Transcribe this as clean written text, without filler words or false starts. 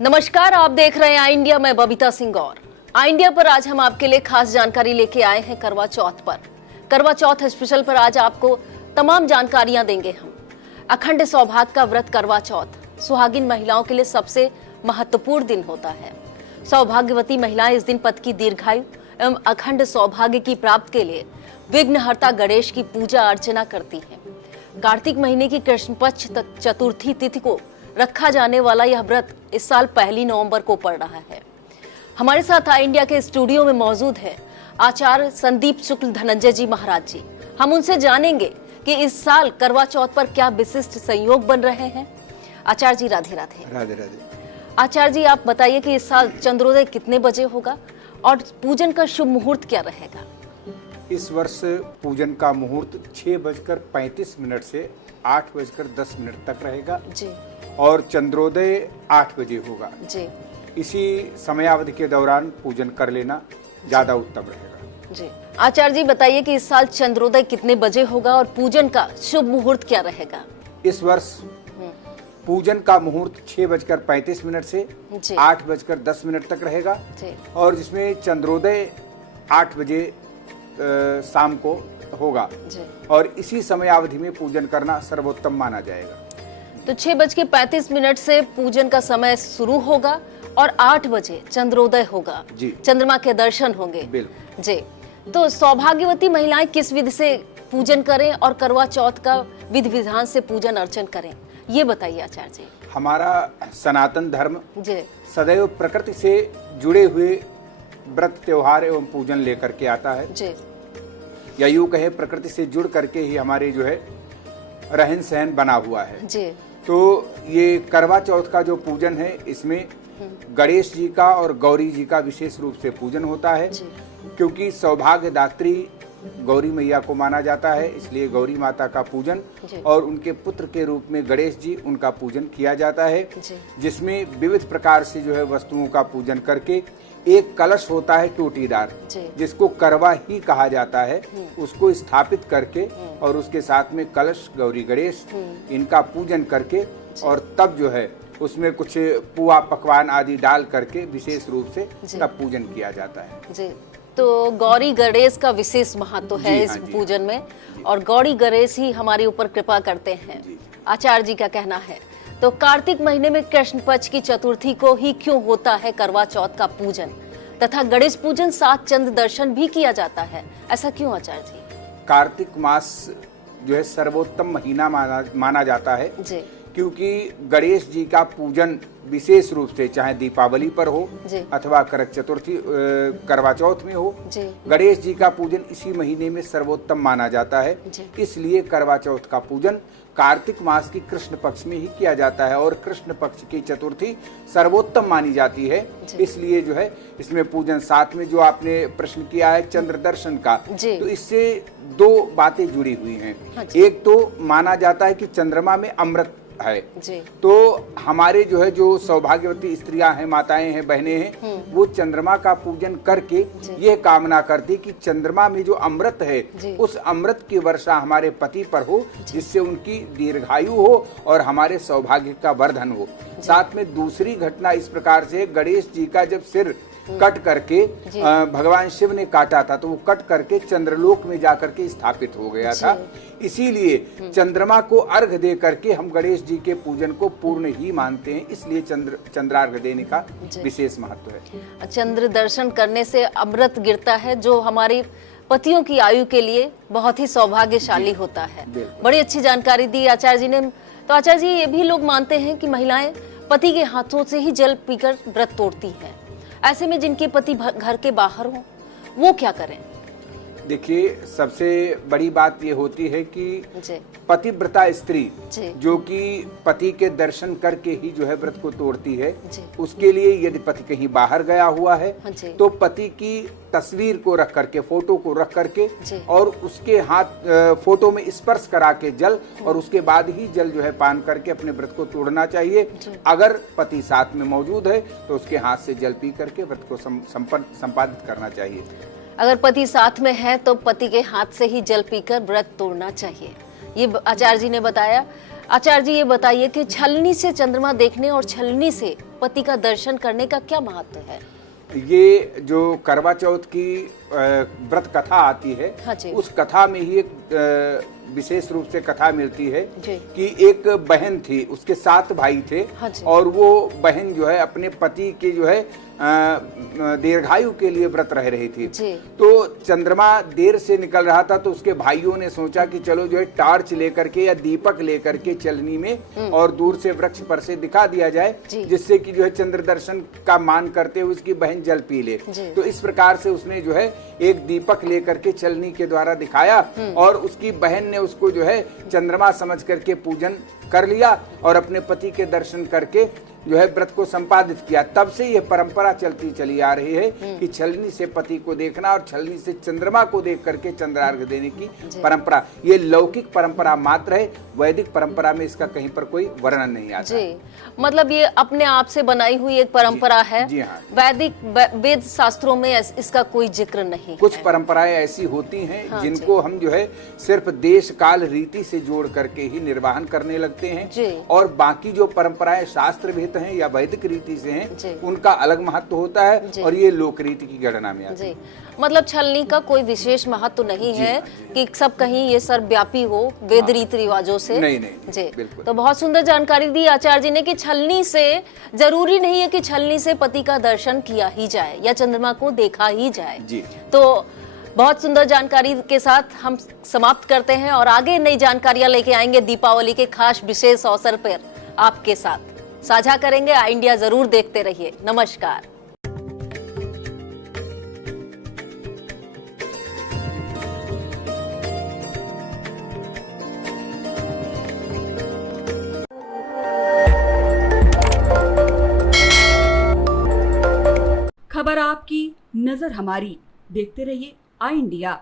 नमस्कार, आप देख रहे हैं आई इंडिया। मैं बबीता सिंह और आई इंडिया पर आज हम आपके लिए खास जानकारी लेके आए हैं करवा चौथ पर। करवा चौथ स्पेशल पर आज आपको तमाम जानकारियां देंगे हम। अखंड सौभाग्य का व्रत करवा चौथ सुहागिन महिलाओं के लिए सबसे महत्वपूर्ण दिन होता है। सौभाग्यवती महिलाएं इस दिन पति की दीर्घायु एवं अखंड सौभाग्य की प्राप्ति के लिए विघ्नहर्ता गणेश की पूजा अर्चना करती हैं। कार्तिक महीने की कृष्ण पक्ष चतुर्थी तिथि को रखा जाने वाला यह व्रत इस साल 1 नवंबर को पड़ रहा है। हमारे साथ आई इंडिया के स्टूडियो में मौजूद है आचार्य संदीप शुक्ल धनंजय जी महाराज जी। हम उनसे जानेंगे कि इस साल करवा चौथ पर क्या विशिष्ट संयोग बन रहे हैं। आचार्य जी राधे राधे। राधे राधे। आचार्य जी आप बताइए कि इस साल चंद्रोदय कितने बजे होगा और पूजन का शुभ मुहूर्त क्या रहेगा। इस वर्ष पूजन का मुहूर्त 6:35 से 8:10 तक रहेगा जी और चंद्रोदय 8 बजे होगा जी इसी समयावधि के दौरान पूजन कर लेना ज्यादा उत्तम रहेगा। जी आचार्य जी बताइए कि इस साल चंद्रोदय कितने बजे होगा और पूजन का शुभ मुहूर्त क्या रहेगा। इस वर्ष पूजन का मुहूर्त 6:35 से जी 8:10 तक रहेगा जी और जिसमें चंद्रोदय 8 बजे शाम को होगा जी और इसी समयावधि में पूजन करना सर्वोत्तम माना जाएगा। तो 6:35 से पूजन का समय शुरू होगा और 8 बजे चंद्रोदय होगा जी। चंद्रमा के दर्शन होंगे। बिल्कुल जी। तो सौभाग्यवती महिलाएं किस विधि से पूजन करें और करवा चौथ का विधि विधान से पूजन अर्चन करें, ये बताइए आचार्य जी। हमारा सनातन धर्म जी सदैव प्रकृति से जुड़े हुए व्रत त्योहार एवं पूजन लेकर के आता है, जी या यूं कहे प्रकृति से जुड़ करके ही हमारे जो है रहन सहन बना हुआ है। जी तो ये करवा चौथ का जो पूजन है इसमें गणेश जी का और गौरी जी का विशेष रूप से पूजन होता है, जी क्योंकि सौभाग्यदात्री गौरी मैया को माना जाता है, इसलिए गौरी माता का पूजन जी। और उनके पुत्र के रूप में गणेश जी उनका पूजन किया जाता है, जी जिसमें विविध प्रकार से जो है वस्तुओं का पूजन करके एक कलश होता है टोटीदार, जी। जिसको करवा ही कहा जाता है, उसको स्थापित करके और उसके साथ में कलश गौरी गणेश इनका पूजन करके और तब जो है उसमें कुछ पुआ पकवान आदि डाल करके विशेष रूप से तब पूजन किया जाता है। जी। तो गौरी गणेश का विशेष महत्व है जी, इस हाँ जी। पूजन में और गौरी गणेश ही हमारे ऊपर कृपा करते हैं। जी। आचार्य जी का कहना है। तो कार्तिक महीने में कृष्ण पक्ष की चतुर्थी को ही क्यों होता है करवा चौथ का पूजन तथा गणेश पूजन साथ चंद्र दर्शन भी किया जाता है, ऐसा क्यों आचार्य जी। कार्तिक मास जो है सर्वोत्तम महीना माना जाता है, जी क्योंकि गणेश जी का पूजन विशेष रूप से चाहे दीपावली पर हो जी अथवा करक चतुर्थी करवा चौथ में हो, जी गणेश जी का पूजन इसी महीने में सर्वोत्तम माना जाता है। जी। इसलिए करवा चौथ का पूजन कार्तिक मास की कृष्ण पक्ष में ही किया जाता है और कृष्ण पक्ष की चतुर्थी सर्वोत्तम मानी जाती है। इसलिए जो है इसमें पूजन, साथ में जो आपने प्रश्न किया है चंद्र दर्शन का, जी। तो इससे दो बातें जुड़ी हुई हैं। हाँ जी। एक तो माना जाता है कि चंद्रमा में अमृत है, जी तो हमारे जो है जो सौभाग्यवती स्त्रियां हैं, माताएं हैं, बहनें हैं, वो चंद्रमा का पूजन करके ये कामना करती कि चंद्रमा में जो अमृत है जी। उस अमृत की वर्षा हमारे पति पर हो, जिससे उनकी दीर्घायु हो और हमारे सौभाग्य का वर्धन हो। साथ में दूसरी घटना इस प्रकार से, गणेश जी का जब सिर कट करके भगवान शिव ने काटा था, तो वो कट करके चंद्रलोक में जाकर के स्थापित हो गया था। इसीलिए चंद्रमा को अर्घ दे करके हम गणेश जी के पूजन को पूर्ण ही मानते हैं, इसलिए चंद्रार्घ देने का विशेष महत्व है। चंद्र दर्शन करने से अमृत गिरता है, जो हमारी पतियों की आयु के लिए बहुत ही सौभाग्यशाली होता है। बड़ी अच्छी जानकारी दी आचार्य जी ने। तो आचार्य जी, ये भी लोग मानते हैं कि महिलाएं पति के हाथों से ही जल पीकर व्रत तोड़ती हैं। ऐसे में जिनके पति घर के बाहर हों, वो क्या करें। देखिए, सबसे बड़ी बात ये होती है कि जी पतिव्रता स्त्री जी जो कि पति के दर्शन करके ही जो है व्रत को तोड़ती है, जी उसके लिए यदि पति कहीं बाहर गया हुआ है हाँ जी। तो पति की तस्वीर को रख करके, फोटो को रख करके जी। और उसके हाथ फोटो में स्पर्श करा के जल, और उसके बाद ही जल जो है पान करके अपने व्रत को तोड़ना चाहिए। अगर पति साथ में मौजूद है तो उसके हाथ से जल पी करके व्रत को संपादित करना चाहिए। अगर पति साथ में है तो पति के हाथ से ही जल पीकर व्रत तोड़ना चाहिए, ये आचार्य जी ने बताया। आचार्य जी, ये बताइए कि छलनी से चंद्रमा देखने और छलनी से पति का दर्शन करने का क्या महत्व है? ये जो करवा चौथ की व्रत कथा आती है, हाँ जी। उस कथा में ही एक विशेष रूप से कथा मिलती है जी। कि एक बहन थी, उसके 7 भाई थे। हाँ जी। और वो बहन जो है अपने पति के जो है दीर्घायु के लिए व्रत रह रही थी। जी। तो चंद्रमा देर से निकल रहा था, तो उसके भाइयों ने सोचा कि चलो जो है टार्च लेकर के या दीपक लेकर के चलनी में और दूर से वृक्ष पर से दिखा दिया जाए, जिससे कि जो है चंद्र दर्शन का मान करते हुए उसकी बहन जल पी ले। तो इस प्रकार से उसने जो है एक दीपक लेकर के चलनी के द्वारा दिखाया और उसकी बहन ने उसको जो है चंद्रमा समझ करके पूजन कर लिया और अपने पति के दर्शन करके जो है व्रत को संपादित किया। तब से यह परंपरा चलती चली आ रही है कि छलनी से पति को देखना और छलनी से चंद्रमा को देख करके चंद्रार्घ्य देने की परंपरा। ये लौकिक परंपरा मात्र है, वैदिक परंपरा में इसका कहीं पर कोई वर्णन नहीं आता। जी, मतलब ये अपने आप से बनाई हुई एक परंपरा है। जी हाँ। वेद शास्त्रों में इसका कोई जिक्र नहीं। कुछ परंपराएं ऐसी होती हैं जिनको हम जो है सिर्फ देश काल रीति से जोड़ करके ही निर्वाहन करने लगते हैं, और बाकी जो परंपराएं शास्त्र विहित हैं या वैदिक रीति से हैं, उनका अलग महत्व होता है और ये लोक रीति की गणना में आती है। मतलब छलनी का कोई विशेष महत्व नहीं है कि सब कहीं ये सर्वव्यापी हो वेद रीति रिवाजों से। नहीं जी, बिल्कुल। तो बहुत सुंदर जानकारी दी आचार्य जी ने कि छलनी से जरूरी नहीं है कि छलनी से पति का दर्शन किया ही जाए या चंद्रमा को देखा ही जाए। जी। तो बहुत सुंदर जानकारी के साथ हम समाप्त करते हैं और आगे नई जानकारियां लेके आएंगे दीपावली के खास विशेष अवसर पर आपके साथ साझा करेंगे। आई इंडिया जरूर देखते रहिए। नमस्कार। खबर आपकी, नजर हमारी। देखते रहिए आई इंडिया।